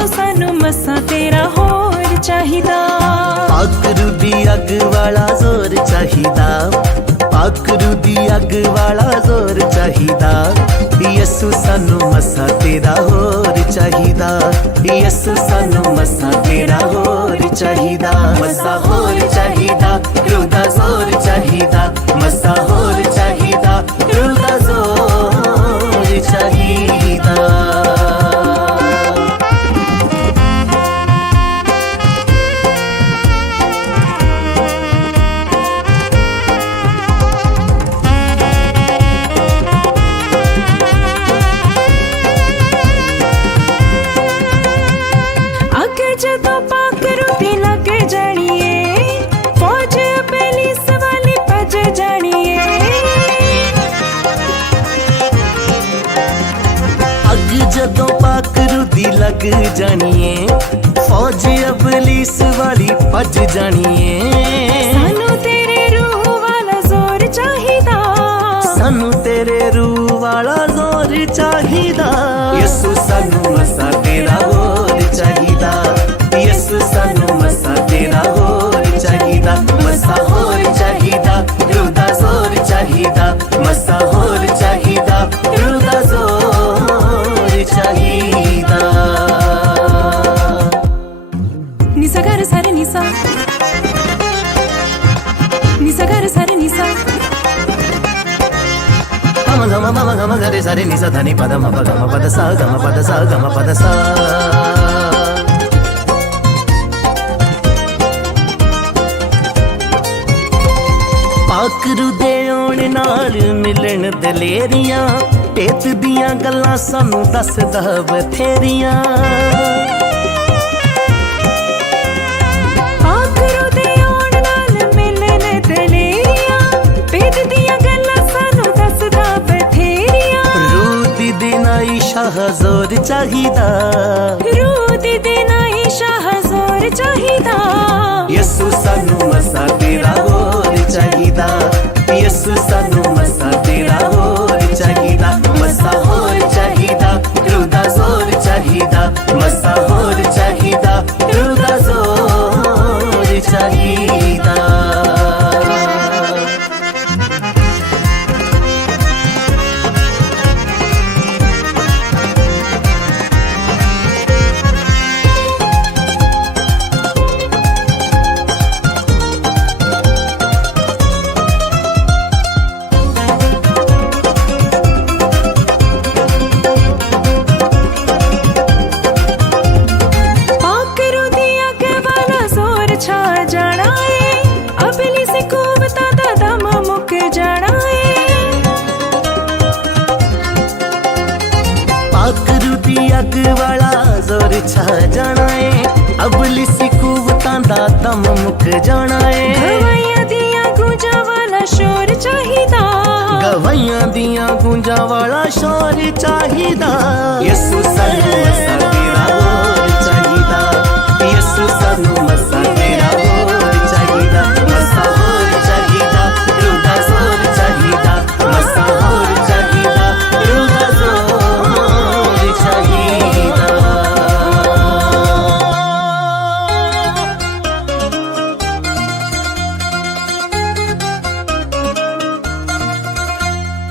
यसू सानू मसा तेरा होर चाहिदा। पाकरू दी अग वाला जोर चाहिदा, पाकरू दी अग वाला जोर चाहिदा। यसू सानू मसा तेरा होर चाहिदा, यसू सानू मसा तेरा होर चाहिदा। मसा होर चाहिदा, रूह दा जोर चाहिदा, मसा होर चाहिदा, रूह दा जोर चाहिदा। जदों पाकरू दी लग जानिए, फौज पुलिस वाली भज जानिए। अग जदों पाकरू दी लग जानिए, फौज पुलिस वाली भज जानिए। सानू तेरे रूह वाला जोर चाहिदा, सानू तेरे रूह वाला जोर चाहिदा। यसू सानू मसा तेरा होर चाहिदा, यसू सानू मसा तेरा होर चाहिदा। मसा होर चाहिदा, रूह दा जोर चाहिदा, मसा होर चाहिदा, रूह दा जोर चाहिदा। निसा गर सारे निसा, निसा गर सारे निसा। गम गम मम गम गरे सारे निसा धनी पद म प गम पद सा गम पद सा गम पद सा। पाकरू दे आउण नाल मिलन दलेरियां, पेत दियां गल्लां सानू दसदा बथेरियां। पाकरू दे आउण नाल मिलन दलेरियां, पेत दियां गल्लां सानू दसदा बथेरियां। रूह दी दिनाई शाह जोर चाहिदा, रूह दी दिनाई शाह जोर चाहिदा। यसू सानू मसा तेरा होर चाहिदा, यसू सानू मसा तेरा होर चाहिदा। मसा होर चाहिदा, रूह दा जोर चाहिदा, मसा होर चाहिदा, रूह दा जोर चाहिदा। पाकरू दी अग वाला जोर छा जाना है, अबली सी कुवतां दा दम मुक जाना है। गवाइयां दियां गूंजा वाला शोर चाहिदा, गवाइयां दियां गूंजा वाला शोर चाहिदा। यसू सानू मसा तेरा होर चाहिदा, यसू सानू मसा